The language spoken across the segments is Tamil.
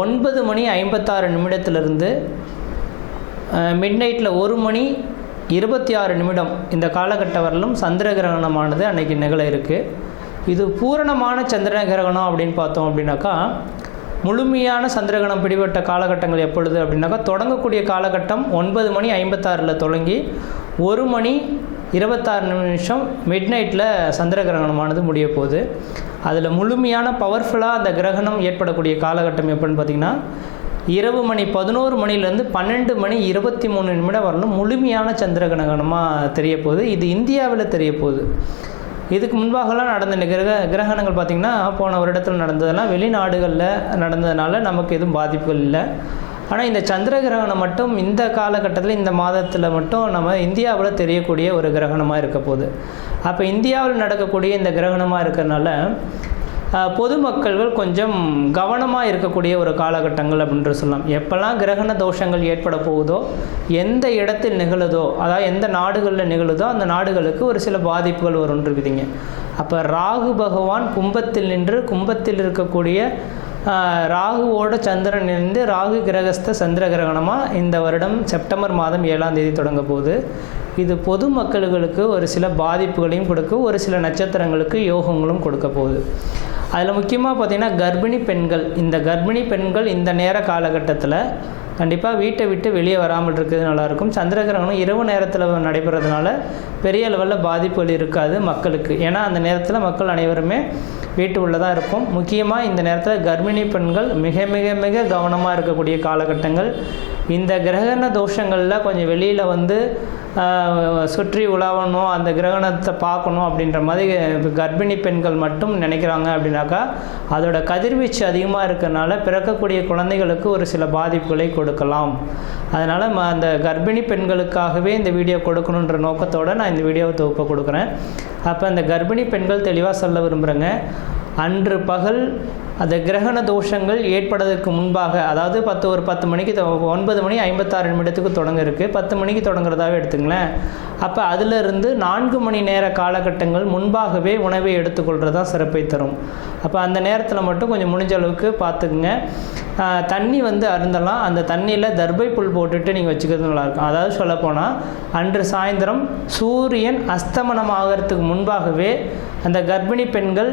ஒன்பது மணி ஐம்பத்தாறு நிமிடத்திலிருந்து மிட் நைட்டில் ஒரு மணி இருபத்தி ஆறு நிமிடம் இந்த காலகட்ட வரலும் சந்திர கிரகணமானது அன்றைக்கி நிகழ இருக்குது இது பூரணமான சந்திர கிரகணம் அப்படின்னு பார்த்தோம் அப்படின்னாக்கா முழுமையான சந்திரகிரகணம் பிடிபட்ட காலகட்டங்கள் எப்பொழுது அப்படின்னாக்கா தொடங்கக்கூடிய காலகட்டம் ஒன்பது மணி ஐம்பத்தாறில் தொடங்கி ஒரு மணி இருபத்தாறு நிமிஷம் மிட் நைட்டில் சந்திர கிரகணமானது முடிய போகுது அதில் முழுமையான பவர்ஃபுல்லாக அந்த கிரகணம் ஏற்படக்கூடிய காலகட்டம் எப்படின்னு பார்த்திங்கன்னா இரவு மணி பதினோரு மணிலேருந்து பன்னெண்டு மணி இருபத்தி மூணு நிமிடம் வரணும் முழுமையான சந்திர கிரகணமாக தெரிய போகுது இது இந்தியாவில் தெரிய போகுது இதுக்கு முன்பாகலாம் நடந்த கிரக கிரகணங்கள் பார்த்திங்கன்னா போன வருடத்தில் நடந்ததெல்லாம் வெளிநாடுகளில் நடந்ததுனால நமக்கு எதுவும் பாதிப்புகள் இல்லை ஆனால் இந்த சந்திர கிரகணம் மட்டும் இந்த காலகட்டத்தில் இந்த மாதத்தில் மட்டும் நம்ம இந்தியாவில் தெரியக்கூடிய ஒரு கிரகணமாக இருக்க போகுது அப்போ இந்தியாவில் நடக்கக்கூடிய இந்த கிரகணமாக இருக்கிறனால பொதுமக்கள்கள் கொஞ்சம் கவனமாக இருக்கக்கூடிய ஒரு காலகட்டங்கள் அப்படின்ற சொல்லலாம் எப்போல்லாம் கிரகண தோஷங்கள் ஏற்பட போகுதோ எந்த இடத்தில் நிகழுதோ அதாவது எந்த நாடுகளில் நிகழுதோ அந்த நாடுகளுக்கு ஒரு சில பாதிப்புகள் வரும்னு இருக்குதுங்க அப்போ ராகு பகவான் கும்பத்தில் நின்று கும்பத்தில் இருக்கக்கூடிய ராகுவோட சந்திரன் இருந்து ராகு கிரகஸ்த சந்திர கிரகணமாக இந்த வருடம் செப்டம்பர் மாதம் ஏழாம் தேதி தொடங்க போகுது இது பொது மக்களுக்கு ஒரு சில பாதிப்புகளையும் கொடுக்க ஒரு சில நட்சத்திரங்களுக்கு யோகங்களும் கொடுக்க போகுது அதில் முக்கியமாக பார்த்திங்கன்னா கர்ப்பிணி பெண்கள் இந்த கர்ப்பிணி பெண்கள் இந்த நேர காலகட்டத்தில் கண்டிப்பாக வீட்டை விட்டு வெளியே வராமல் இருக்கிறது நல்லாயிருக்கும் சந்திரகிரகணம் இரவு நேரத்தில் நடைபெறதுனால பெரிய லெவலில் பாதிப்புகள் இருக்காது மக்களுக்கு ஏன்னா அந்த நேரத்தில் மக்கள் அனைவருமே வீட்டு உள்ளே தான் இருப்போம் முக்கியமாக இந்த நேரத்தில் கர்ப்பிணி பெண்கள் மிக மிக மிக கவனமாக இருக்கக்கூடிய காலகட்டங்கள் இந்த கிரகண தோஷங்களில் கொஞ்சம் வெளியில் வந்து சுற்றி உலாவணும் அந்த கிரகணத்தை பார்க்கணும் அப்படின்ற மாதிரி கர்ப்பிணி பெண்கள் மட்டும் நினைக்கிறாங்க அப்படின்னாக்கா அதோட கதிர்வீச்சு அதிகமாக இருக்கிறனால பிறக்கக்கூடிய குழந்தைகளுக்கு ஒரு சில பாதிப்புகளை கொடுக்கலாம் அதனால் அந்த கர்ப்பிணி பெண்களுக்காகவே இந்த வீடியோ கொடுக்கணுன்ற நோக்கத்தோடு நான் இந்த வீடியோவை தொகுப்பை கொடுக்குறேன் அப்போ அந்த கர்ப்பிணி பெண்கள் தெளிவாக சொல்ல விரும்புகிறேங்க அன்று பகல் அந்த கிரகண தோஷங்கள் ஏற்படுவதற்கு முன்பாக அதாவது பத்து ஒரு பத்து மணிக்கு ஒன்பது மணி ஐம்பத்தாறு நிமிடத்துக்கு தொடங்க இருக்குது பத்து மணிக்கு தொடங்குறதாகவே எடுத்துங்களேன் அப்போ அதிலிருந்து நான்கு மணி நேர காலகட்டங்கள் முன்பாகவே உணவை எடுத்துக்கொள்கிறது தான் சிறப்பை தரும் அப்போ அந்த நேரத்தில் மட்டும் கொஞ்சம் முடிஞ்ச அளவுக்கு பார்த்துக்குங்க தண்ணி வந்து அருந்தலாம் அந்த தண்ணியில் தர்பை புல் போட்டுட்டு நீங்கள் வச்சுக்கிறது நல்லாயிருக்கும் அதாவது சொல்லப்போனால் அன்று சாயந்தரம் சூரியன் அஸ்தமனம் முன்பாகவே அந்த கர்ப்பிணி பெண்கள்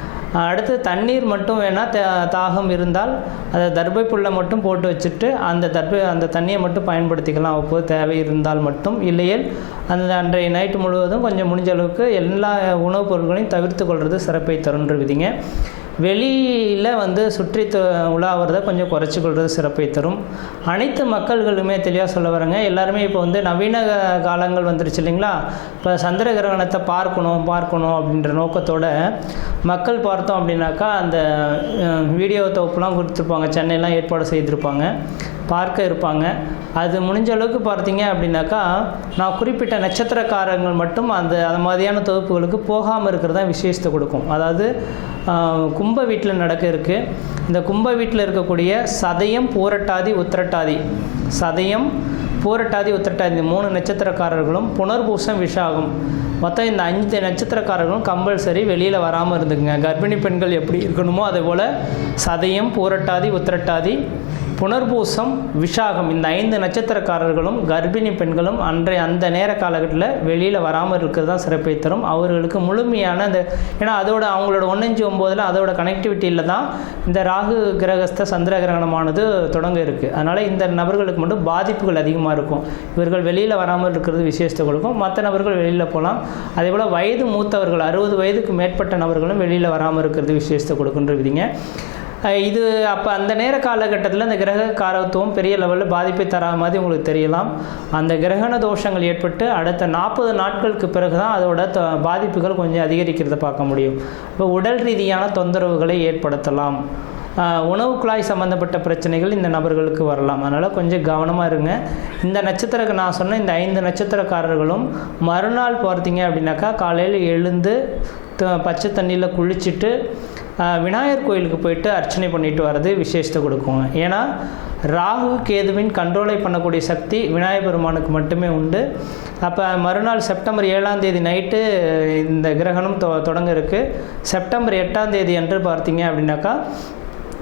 அடுத்து தண்ணீர் மட்டும் வேணால் தாகம் இருந்தால் அதை தர்பை புல்லை மட்டும் போட்டு வச்சுட்டு அந்த தர்பை அந்த தண்ணியை மட்டும் பயன்படுத்திக்கலாம் அப்போது தேவை இருந்தால் மட்டும் இல்லையில் அந்த அன்றைய நைட்டு முழுவதும் கொஞ்சம் முடிஞ்ச அளவுக்கு எல்லா உணவுப் பொருட்களையும் தவிர்த்து கொள்வது சிறப்பை தருன்று விதிங்க வெளியில் வந்து சுற்றி உலாவுறத கொஞ்சம் குறைச்சிக்கொள்வது சிறப்பை தரும் அனைத்து மக்கள்களுமே தெளிவாக சொல்ல வரேங்க எல்லாருமே இப்போ வந்து நவீன காலங்கள் வந்துருச்சு இல்லைங்களா இப்போ சந்திர கிரகணத்தை பார்க்கணும் பார்க்கணும் அப்படின்ற நோக்கத்தோட மக்கள் பார்த்தோம் அப்படின்னாக்கா அந்த வீடியோ தொகுப்புலாம் கொடுத்துருப்பாங்க சென்னையெலாம் ஏற்பாடு செய்திருப்பாங்க பார்க்க இருப்பாங்க அது முடிஞ்ச அளவுக்கு பார்த்தீங்க அப்படின்னாக்கா நான் குறிப்பிட்ட நட்சத்திரக்காரங்கள் மட்டும் அந்த அது மாதிரியான தொகுப்புகளுக்கு போகாமல் இருக்கிறதான் விசேஷத்தை கொடுக்கும் அதாவது கும்ப வீட்டில் நடக்க இருக்குது இந்த கும்ப வீட்டில் இருக்கக்கூடிய சதயம் பூரட்டாதி உத்திரட்டாதி சதயம் பூரட்டாதி உத்திரட்டாதி இந்த மூணு நட்சத்திரக்காரர்களும் புனர்பூசம் விஷாகும் மொத்தம் இந்த அஞ்சு நட்சத்திரக்காரர்களும் கம்பல்சரி வெளியில் வராமல் இருந்துக்குங்க கர்ப்பிணி பெண்கள் எப்படி இருக்கணுமோ அதே போல் சதயம் பூரட்டாதி உத்திரட்டாதி புனர்பூசம் விஷாகம் இந்த ஐந்து நட்சத்திரக்காரர்களும் கர்ப்பிணி பெண்களும் அன்றைய அந்த நேர காலகட்டத்தில் வெளியில் வராமல் இருக்கிறது தான் சிறப்பை தரும் அவர்களுக்கு முழுமையான அந்த ஏன்னா அதோட அவங்களோட ஒன்றஞ்சு ஒம்போதில் அதோட கனெக்டிவிட்டியில் தான் இந்த ராகு கிரகஸ்த சந்திர கிரகணமானது தொடங்க இருக்குது அதனால் இந்த நபர்களுக்கு மட்டும் பாதிப்புகள் அதிகமாக இருக்கும் இவர்கள் வெளியில் வராமல் இருக்கிறது விசேஷத்தை கொடுக்கும் மற்ற நபர்கள் வெளியில் போகலாம் அதே போல் வயது மூத்தவர்கள் அறுபது வயதுக்கு மேற்பட்ட நபர்களும் வெளியில் வராமல் இருக்கிறது விசேஷத்தை கொடுக்குன்ற விதிங்க இது அப்போ அந்த நேர காலகட்டத்தில் அந்த கிரக காரத்துவம் பெரிய லெவலில் பாதிப்பை தராத மாதிரி உங்களுக்கு தெரியலாம் அந்த கிரகண தோஷங்கள் ஏற்பட்டு அடுத்த நாற்பது நாட்களுக்கு பிறகு தான் அதோட பாதிப்புகள் கொஞ்சம் அதிகரிக்கிறத பார்க்க முடியும் இப்போ உடல் ரீதியான தொந்தரவுகளை ஏற்படுத்தலாம் உணவு குழாய் சம்மந்தப்பட்ட பிரச்சனைகள் இந்த நபர்களுக்கு வரலாம் அதனால் கொஞ்சம் கவனமாக இருங்க இந்த நட்சத்திர நான் சொன்ன இந்த ஐந்து நட்சத்திரக்காரர்களும் மறுநாள் பார்த்தீங்க அப்படின்னாக்கா காலையில் எழுந்து பச்சை தண்ணியில் குளிச்சுட்டு விநாயகர் கோயிலுக்கு போயிட்டு அர்ச்சனை பண்ணிட்டு வர்றது விசேஷத்தை கொடுக்கும் ஏன்னா ராகு கேதுவின் கண்ட்ரோலை பண்ணக்கூடிய சக்தி விநாயகர் பெருமானுக்கு மட்டுமே உண்டு அப்போ மறுநாள் செப்டம்பர் ஏழாம் தேதி நைட்டு இந்த கிரகணம் தொ தொடங்க இருக்குது செப்டம்பர் எட்டாம் தேதி அன்று பார்த்தீங்க அப்படின்னாக்கா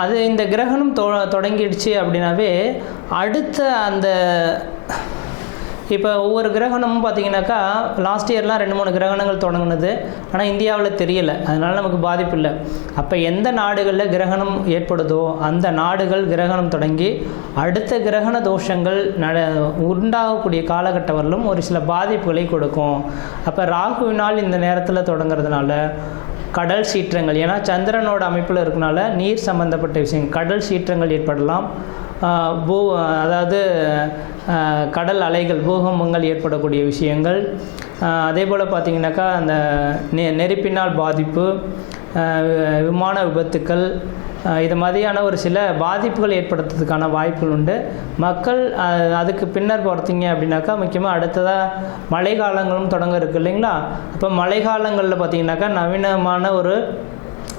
அது இந்த கிரகணம் தொ தொடங்கிடுச்சு அப்படின்னாவே அடுத்த அந்த இப்போ ஒவ்வொரு கிரகணமும் பார்த்தீங்கன்னாக்கா லாஸ்ட் இயர்லாம் ரெண்டு மூணு கிரகணங்கள் தொடங்கினது ஆனால் இந்தியாவில் தெரியலை அதனால் நமக்கு பாதிப்பு இல்லை அப்போ எந்த நாடுகளில் கிரகணம் ஏற்படுதோ அந்த நாடுகள் கிரகணம் தொடங்கி அடுத்த கிரகண தோஷங்கள் நட உண்டாகக்கூடிய காலகட்டவர்களும் வரலும் ஒரு சில பாதிப்புகளை கொடுக்கும் அப்போ ராகுவினால் இந்த நேரத்தில் தொடங்குறதுனால கடல் சீற்றங்கள் ஏன்னா சந்திரனோட அமைப்பில் இருக்கனால நீர் சம்மந்தப்பட்ட விஷயம் கடல் சீற்றங்கள் ஏற்படலாம் பூ அதாவது கடல் அலைகள் பூகம்பங்கள் ஏற்படக்கூடிய விஷயங்கள் அதே போல் பார்த்திங்கனாக்கா அந்த நெ நெருப்பினால் பாதிப்பு விமான விபத்துக்கள் இது மாதிரியான ஒரு சில பாதிப்புகள் ஏற்படுத்துறதுக்கான வாய்ப்புகள் உண்டு மக்கள் அதுக்கு பின்னர் பார்த்தீங்க அப்படின்னாக்கா முக்கியமாக அடுத்ததாக மழை காலங்களும் தொடங்க இருக்குது இல்லைங்களா அப்போ மழை காலங்களில் பார்த்தீங்கன்னாக்கா நவீனமான ஒரு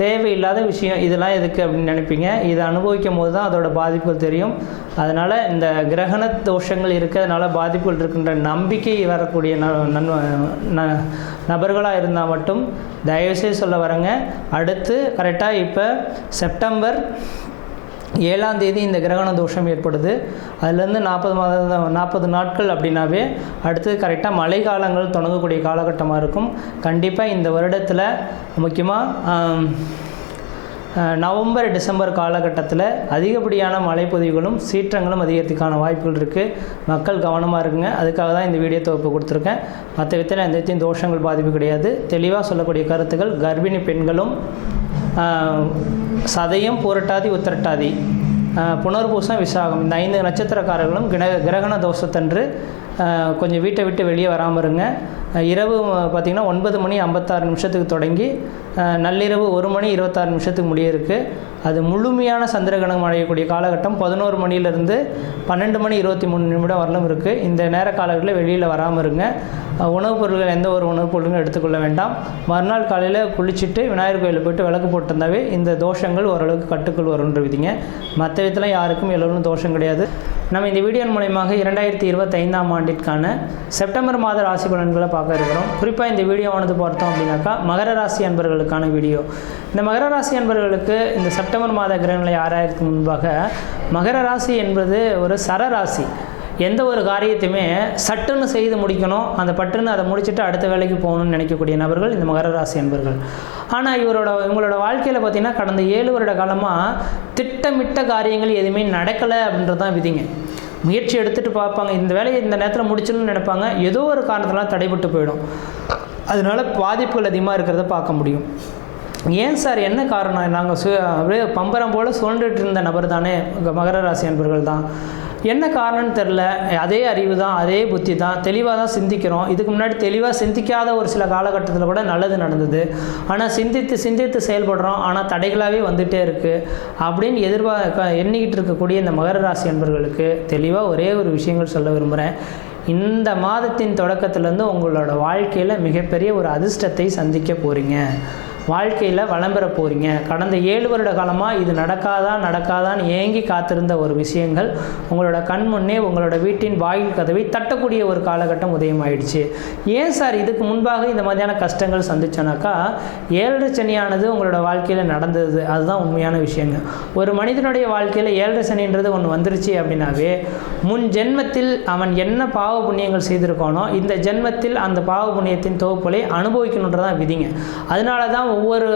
தேவையில்லாத விஷயம் இதெல்லாம் எதுக்கு அப்படின்னு நினைப்பீங்க இதை அனுபவிக்கும் போது தான் அதோட பாதிப்புகள் தெரியும் அதனால் இந்த கிரகண தோஷங்கள் இருக்கிறதுனால பாதிப்புகள் இருக்கின்ற நம்பிக்கை வரக்கூடிய நபர்களாக இருந்தால் மட்டும் தயவுசெய்து சொல்ல வரேங்க அடுத்து கரெக்டாக இப்போ செப்டம்பர் ஏழாம் தேதி இந்த கிரகண தோஷம் ஏற்படுது அதுலேருந்து நாற்பது மாத நாற்பது நாட்கள் அப்படின்னாவே அடுத்தது கரெக்டாக மழை காலங்கள் தொடங்கக்கூடிய காலகட்டமாக இருக்கும் கண்டிப்பாக இந்த வருடத்தில் முக்கியமாக நவம்பர் டிசம்பர் காலகட்டத்தில் அதிகப்படியான மழைப்பொதிவுகளும் சீற்றங்களும் அதிகரித்துக்கான வாய்ப்புகள் இருக்குது மக்கள் கவனமாக இருக்குங்க அதுக்காக தான் இந்த வீடியோ தொகுப்பு கொடுத்துருக்கேன் மற்ற விதத்தில் எந்த விதத்தையும் தோஷங்கள் பாதிப்பு கிடையாது தெளிவாக சொல்லக்கூடிய கருத்துக்கள் கர்ப்பிணி பெண்களும் சதயம் புரட்டாதி உத்திரட்டாதி புனர்பூசம் விசாகம் இந்த ஐந்து நட்சத்திரக்காரர்களும் கிரக கிரகண தோஷத்தன்று கொஞ்சம் வீட்டை விட்டு வெளியே வராமல் இருங்க இரவு பார்த்திங்கன்னா ஒன்பது மணி ஐம்பத்தாறு நிமிஷத்துக்கு தொடங்கி நள்ளிரவு ஒரு மணி இருபத்தாறு நிமிஷத்துக்கு முடிய இருக்குது அது முழுமையான சந்திரகிரகணம் அடையக்கூடிய காலகட்டம் பதினோரு மணிலேருந்து பன்னெண்டு மணி இருபத்தி மூணு நிமிடம் வரலும் இருக்குது இந்த நேர காலகட்டத்தில் வெளியில் வராமல் இருங்க உணவுப் பொருட்கள் எந்த ஒரு உணவுப் பொருளும் எடுத்துக்கொள்ள வேண்டாம் மறுநாள் காலையில் குளிச்சுட்டு விநாயகர் கோயிலில் போய்ட்டு விளக்கு போட்டிருந்தாவே இந்த தோஷங்கள் ஓரளவுக்கு கட்டுக்குள் வரும்ன்ற விதிங்க மற்ற விதத்தில் யாருக்கும் எவ்வளவு தோஷம் கிடையாது நம்ம இந்த வீடியோ மூலயமாக இரண்டாயிரத்தி இருபத்தைந்தாம் ஆண்டிற்கான செப்டம்பர் மாத ராசி பலன்களை பார்க்க இருக்கிறோம் குறிப்பாக இந்த வந்து பார்த்தோம் அப்படின்னாக்கா மகர ராசி அன்பர்களுக்கான வீடியோ இந்த மகர ராசி அன்பர்களுக்கு இந்த செப்டம்பர் மாத கிரகநிலை ஆராயிரத்துக்கு முன்பாக மகர ராசி என்பது ஒரு சரராசி எந்த ஒரு காரியத்தையுமே சட்டுன்னு செய்து முடிக்கணும் அந்த பட்டுன்னு அதை முடிச்சுட்டு அடுத்த வேலைக்கு போகணும்னு நினைக்கக்கூடிய நபர்கள் இந்த மகர ராசி என்பர்கள் ஆனால் இவரோட இவங்களோட வாழ்க்கையில் பார்த்திங்கன்னா கடந்த ஏழு வருட காலமாக திட்டமிட்ட காரியங்கள் எதுவுமே நடக்கலை அப்படின்றது தான் விதிங்க முயற்சி எடுத்துகிட்டு பார்ப்பாங்க இந்த வேலையை இந்த நேரத்தில் முடிச்சுன்னு நினைப்பாங்க ஏதோ ஒரு காரணத்தெல்லாம் தடைபட்டு போயிடும் அதனால் பாதிப்புகள் அதிகமாக இருக்கிறத பார்க்க முடியும் ஏன் சார் என்ன காரணம் நாங்கள் சு அப்படியே பம்பரம் போல் சுழண்டுட்டு இருந்த நபர் தானே மகர ராசி அன்பர்கள் தான் என்ன காரணம்னு தெரில அதே அறிவு தான் அதே புத்தி தான் தெளிவாக தான் சிந்திக்கிறோம் இதுக்கு முன்னாடி தெளிவாக சிந்திக்காத ஒரு சில காலகட்டத்தில் கூட நல்லது நடந்தது ஆனால் சிந்தித்து சிந்தித்து செயல்படுறோம் ஆனால் தடைகளாகவே வந்துகிட்டே இருக்குது அப்படின்னு எதிர்பார்க்க எண்ணிக்கிட்டு இருக்கக்கூடிய இந்த மகர ராசி அன்பர்களுக்கு தெளிவாக ஒரே ஒரு விஷயங்கள் சொல்ல விரும்புகிறேன் இந்த மாதத்தின் தொடக்கத்திலேருந்து உங்களோட வாழ்க்கையில் மிகப்பெரிய ஒரு அதிர்ஷ்டத்தை சந்திக்க போகிறீங்க வாழ்க்கையில் வளம் பெற போகிறீங்க கடந்த ஏழு வருட காலமாக இது நடக்காதா நடக்காதான்னு ஏங்கி காத்திருந்த ஒரு விஷயங்கள் உங்களோட கண் முன்னே உங்களோட வீட்டின் வாயில் கதவை தட்டக்கூடிய ஒரு காலகட்டம் உதயமாயிடுச்சு ஏன் சார் இதுக்கு முன்பாக இந்த மாதிரியான கஷ்டங்கள் சந்திச்சோனாக்கா ஏழரை சனியானது உங்களோட வாழ்க்கையில் நடந்தது அதுதான் உண்மையான விஷயங்க ஒரு மனிதனுடைய வாழ்க்கையில் ஏழரை சனின்றது ஒன்று வந்துருச்சு அப்படின்னாவே முன் ஜென்மத்தில் அவன் என்ன பாவ புண்ணியங்கள் செய்திருக்கானோ இந்த ஜென்மத்தில் அந்த பாவ புண்ணியத்தின் தொகுப்புகளை அனுபவிக்கணுன்றதான் விதிங்க அதனால தான் ஒவ்வொரு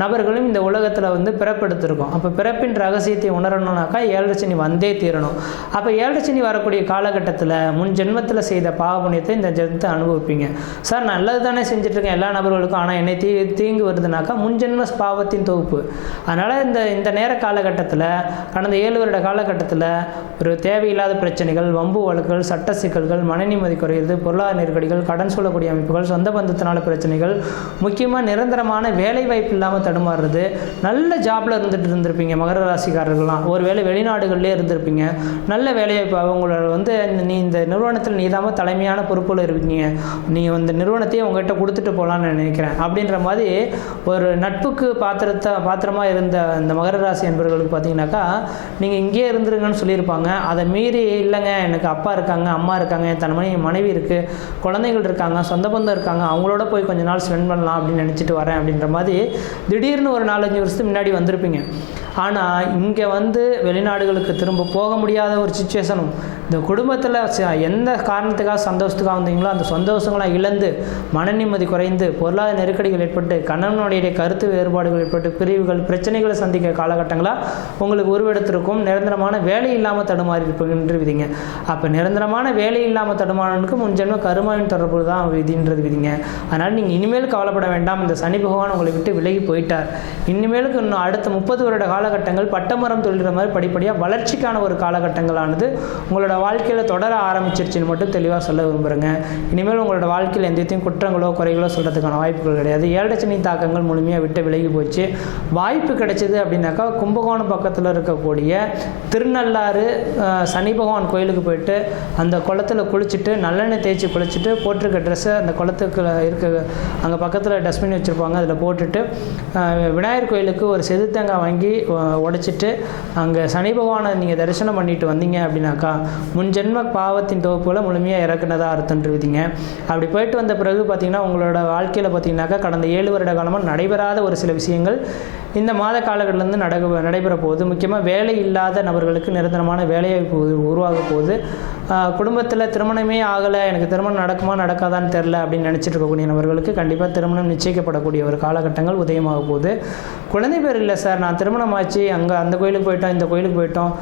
நபர்களும் இந்த உலகத்தில் வந்து பிறப்பெடுத்திருக்கோம் அப்போ பிறப்பின் ரகசியத்தை உணரணுனாக்கா ஏழரை வந்தே தீரணும் அப்போ ஏழரை வரக்கூடிய காலகட்டத்தில் முன் ஜென்மத்தில் செய்த பாவபுண்ணியத்தை இந்த ஜென்மத்தை அனுபவிப்பீங்க சார் நல்லது தானே செஞ்சுட்ருக்கேன் எல்லா நபர்களுக்கும் ஆனால் என்னை தீ தீங்கு வருதுனாக்கா முன்ஜென்ம பாவத்தின் தொகுப்பு அதனால் இந்த இந்த நேர காலகட்டத்தில் கடந்த ஏழு வருட காலகட்டத்தில் ஒரு தேவையில்லாத பிரச்சனைகள் வம்பு வழக்குகள் சட்ட சிக்கல்கள் மனநிம்மதி நிம்மதி குறையிறது பொருளாதார நெருக்கடிகள் கடன் சொல்லக்கூடிய அமைப்புகள் சொந்த பந்தத்தினால பிரச்சனைகள் முக்கியமாக நிரந்தர நிரந்தரமான வேலை வாய்ப்பு இல்லாமல் தடுமாறுறது நல்ல ஜாப்பில் இருந்துட்டு இருந்திருப்பீங்க மகர ராசிக்காரர்கள்லாம் ஒரு வேலை வெளிநாடுகள்லேயே இருந்திருப்பீங்க நல்ல வேலைவாய்ப்பு அவங்களோட வந்து நீ இந்த நிறுவனத்தில் நீதாமல் தலைமையான பொறுப்பில் இருப்பீங்க நீங்கள் இந்த நிறுவனத்தையே உங்கள்கிட்ட கொடுத்துட்டு போகலான்னு நினைக்கிறேன் அப்படின்ற மாதிரி ஒரு நட்புக்கு பாத்திரத்தை பாத்திரமாக இருந்த இந்த மகர ராசி என்பவர்களுக்கு பார்த்தீங்கன்னாக்கா நீங்கள் இங்கேயே இருந்துருங்கன்னு சொல்லியிருப்பாங்க அதை மீறி இல்லைங்க எனக்கு அப்பா இருக்காங்க அம்மா இருக்காங்க என் மனைவி இருக்குது குழந்தைகள் இருக்காங்க சொந்த பந்தம் இருக்காங்க அவங்களோட போய் கொஞ்ச நாள் ஸ்பெண்ட் பண்ணலாம் அப்படின்னு நினச்சிட்டு பண்ணிட்டு வரேன் அப்படின்ற மாதிரி திடீர்னு ஒரு நாலஞ்சு வருஷத்துக்கு முன்னாடி வந்திருப்பீங்க ஆனால் இங்கே வந்து வெளிநாடுகளுக்கு திரும்ப போக முடியாத ஒரு சுச்சுவேஷனும் இந்த குடும்பத்தில் எந்த காரணத்துக்காக சந்தோஷத்துக்காக வந்தீங்களோ அந்த சந்தோஷங்களாக இழந்து மன நிம்மதி குறைந்து பொருளாதார நெருக்கடிகள் ஏற்பட்டு கணவனுடைய கருத்து வேறுபாடுகள் ஏற்பட்டு பிரிவுகள் பிரச்சனைகளை சந்திக்க காலகட்டங்களாக உங்களுக்கு உருவெடுத்திருக்கும் நிரந்தரமான வேலை இல்லாமல் தடுமாறி என்று விதிங்க அப்போ நிரந்தரமான வேலை இல்லாமல் தடுமாறனுக்கு முன்ஜென்ம கருமாவின் தொடர்பு தான் விதின்றது விதிங்க அதனால் நீங்கள் இனிமேல் கவலைப்பட வேண்டாம் இந்த சனி பகவான் உங்களை விட்டு விலகி போயிட்டார் இனிமேலுக்கு இன்னும் அடுத்த முப்பது வருட காலகட்டங்கள் பட்டமரம் தொழில்கிற மாதிரி படிப்படியாக வளர்ச்சிக்கான ஒரு காலகட்டங்களானது உங்களோட வாழ்க்கையில் தொடர ஆரம்பிச்சிருச்சுன்னு மட்டும் தெளிவாக சொல்ல விரும்புகிறேங்க இனிமேல் உங்களோட வாழ்க்கையில் எந்தத்தையும் குற்றங்களோ குறைகளோ சொல்கிறதுக்கான வாய்ப்புகள் கிடையாது ஏழரை தாக்கங்கள் முழுமையாக விட்டு விலகி போச்சு வாய்ப்பு கிடைச்சது அப்படின்னாக்கா கும்பகோணம் பக்கத்தில் இருக்கக்கூடிய திருநள்ளாறு சனி பகவான் கோயிலுக்கு போயிட்டு அந்த குளத்தில் குளிச்சுட்டு நல்லெண்ணெய் தேய்ச்சி குளிச்சுட்டு போட்டிருக்க ட்ரெஸ்ஸு அந்த குளத்துக்கு இருக்க அங்கே பக்கத்தில் டஸ்ட்பின் வச்சுருப்பாங்க அதில் போட்டுட்டு விநாயகர் கோயிலுக்கு ஒரு செதுத்தேங்காய் வாங்கி உடைச்சிட்டு அங்கே சனி பகவானை நீங்கள் தரிசனம் பண்ணிட்டு வந்தீங்க அப்படின்னாக்கா முன் ஜென்ம பாவத்தின் தொகுப்புகளை முழுமையாக இறக்குனதாக அர்த்தன்றுவிதிங்க அப்படி போயிட்டு வந்த பிறகு பார்த்தீங்கன்னா உங்களோட வாழ்க்கையில் பார்த்தீங்கன்னாக்கா கடந்த ஏழு வருட காலமாக நடைபெறாத ஒரு சில விஷயங்கள் இந்த மாத காலகட்டிலேருந்து நட நடைபெற போகுது முக்கியமாக வேலை இல்லாத நபர்களுக்கு நிரந்தரமான வேலைவாய்ப்பு உருவாக போகுது குடும்பத்தில் திருமணமே ஆகலை எனக்கு திருமணம் நடக்குமா நடக்காதான்னு தெரில அப்படின்னு நினச்சிட்டு இருக்கக்கூடிய நபர்களுக்கு கண்டிப்பாக திருமணம் நிச்சயிக்கப்படக்கூடிய ஒரு காலகட்டங்கள் உதயமாக போகுது குழந்தை பேர் இல்லை சார் நான் திருமணம் ஆச்சு அங்கே அந்த கோயிலுக்கு போயிட்டோம் இந்த கோயிலுக்கு போயிட்டோம்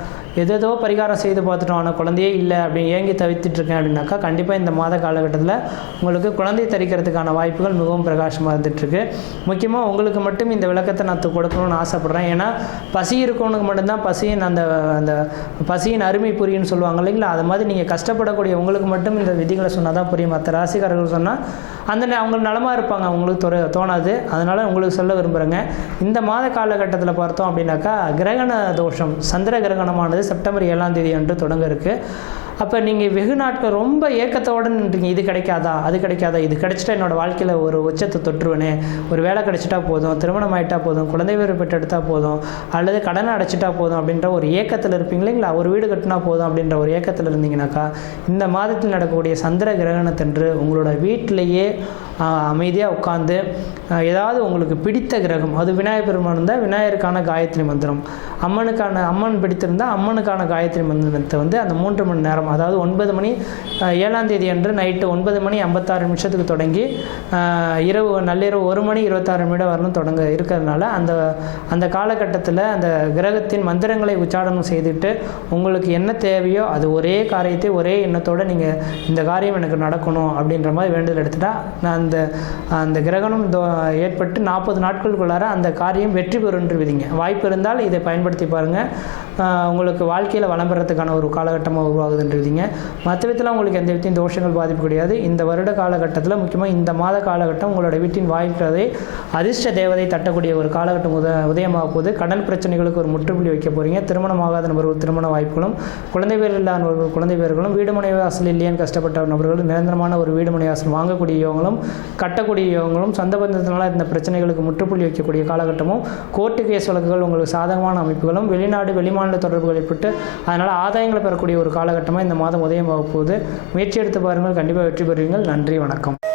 எதேதோ பரிகாரம் செய்து பார்த்துட்டோம் ஆனால் குழந்தையே இல்லை அப்படின்னு ஏங்கி தவித்துட்ருக்கேன் அப்படின்னாக்கா கண்டிப்பாக இந்த மாத காலகட்டத்தில் உங்களுக்கு குழந்தை தரிக்கிறதுக்கான வாய்ப்புகள் மிகவும் பிரகாசமாக இருந்துகிட்ருக்கு முக்கியமாக உங்களுக்கு மட்டும் இந்த விளக்கத்தை நான் கொடுக்கணும்னு ஆசைப்பட்றேன் ஏன்னா பசி இருக்கவனுக்கு மட்டும்தான் பசியின் அந்த அந்த பசியின் அருமை புரியுன்னு சொல்லுவாங்க இல்லைங்களா அது மாதிரி நீங்கள் நீங்கள் கஷ்டப்படக்கூடிய உங்களுக்கு மட்டும் இந்த விதிகளை சொன்னால் தான் புரியும் மற்ற ராசிக்காரர்கள் சொன்னால் அந்த அவங்க நலமாக இருப்பாங்க அவங்களுக்கு தொரு தோணாது அதனால் உங்களுக்கு சொல்ல விரும்புகிறேங்க இந்த மாத காலகட்டத்தில் பார்த்தோம் அப்படின்னாக்கா கிரகண தோஷம் சந்திர கிரகணமானது செப்டம்பர் ஏழாம் தேதி அன்று தொடங்க இருக்குது அப்போ நீங்கள் வெகு நாட்கள் ரொம்ப ஏக்கத்தோடு நின்றுங்க இது கிடைக்காதா அது கிடைக்காதா இது கிடைச்சிட்டா என்னோடய வாழ்க்கையில் ஒரு உச்சத்தை தொற்றுவனே ஒரு வேலை கிடைச்சிட்டா போதும் திருமணம் ஆகிட்டா போதும் குழந்தை பெற்று எடுத்தால் போதும் அல்லது கடனை அடைச்சிட்டா போதும் அப்படின்ற ஒரு ஏக்கத்தில் இருப்பீங்க இல்லைங்களா ஒரு வீடு கட்டினா போதும் அப்படின்ற ஒரு ஏக்கத்தில் இருந்தீங்கனாக்கா இந்த மாதத்தில் நடக்கக்கூடிய சந்திர கிரகணத்தன்று உங்களோட வீட்டிலேயே அமைதியாக உட்காந்து ஏதாவது உங்களுக்கு பிடித்த கிரகம் அது விநாயகர் பெருமான் இருந்தால் விநாயகருக்கான காயத்ரி மந்திரம் அம்மனுக்கான அம்மன் பிடித்திருந்தால் அம்மனுக்கான காயத்ரி மந்திரத்தை வந்து அந்த மூன்று மணி நேரம் அதாவது ஒன்பது மணி ஏழாம் தேதி அன்று நைட்டு ஒன்பது மணி ஐம்பத்தாறு நிமிஷத்துக்கு தொடங்கி இரவு நள்ளிரவு ஒரு மணி இருபத்தாறு நிமிடம் வரணும் தொடங்க இருக்கிறதுனால அந்த அந்த காலகட்டத்தில் அந்த கிரகத்தின் மந்திரங்களை உச்சாடனம் செய்துட்டு உங்களுக்கு என்ன தேவையோ அது ஒரே காரியத்தை ஒரே எண்ணத்தோடு நீங்கள் இந்த காரியம் எனக்கு நடக்கணும் அப்படின்ற மாதிரி வேண்டுதல் எடுத்துகிட்டால் நான் அந்த அந்த கிரகணம் ஏற்பட்டு நாற்பது நாட்களுக்குள்ளார அந்த காரியம் வெற்றி பெறும் என்று விதிங்க வாய்ப்பு இருந்தால் இதை பயன்படுத்தி பாருங்கள் உங்களுக்கு வாழ்க்கையில் வளம் பெறத்துக்கான ஒரு காலகட்டமாக உருவாகுதுன்றீங்க மற்ற விதத்தில் உங்களுக்கு எந்த விதத்தையும் தோஷங்கள் பாதிப்பு கிடையாது இந்த வருட காலகட்டத்தில் முக்கியமாக இந்த மாத காலகட்டம் உங்களோட வீட்டின் வாய்க்கிறதை அதிர்ஷ்ட தேவதை தட்டக்கூடிய ஒரு காலகட்டம் உத உதயமாக போகுது கடன் பிரச்சனைகளுக்கு ஒரு முற்றுப்புள்ளி வைக்க போகிறீங்க திருமணமாகாத நபர்கள் திருமண வாய்ப்புகளும் குழந்தை பேர் இல்லாதவர்கள் குழந்தை பேர்களும் வீடுமனை வாசல் இல்லையான்னு கஷ்டப்பட்ட நபர்கள் நிரந்தரமான ஒரு வீடுமனை வாசல் வாங்கக்கூடியவங்களும் கட்டக்கூடியவங்களும் சொந்த பந்தத்தினால இந்த பிரச்சனைகளுக்கு முற்றுப்புள்ளி வைக்கக்கூடிய காலகட்டமும் கோர்ட்டு கேஸ் வழக்குகள் உங்களுக்கு சாதகமான அமைப்புகளும் வெளிநாடு வெளிமான மாநில தொடர்புகள் ஏற்பட்டு அதனால் ஆதாயங்களை பெறக்கூடிய ஒரு காலகட்டமாக இந்த மாதம் உதயம் போகுது முயற்சி எடுத்து பாருங்கள் கண்டிப்பாக வெற்றி பெறுவீங்கள் நன்றி வணக்கம்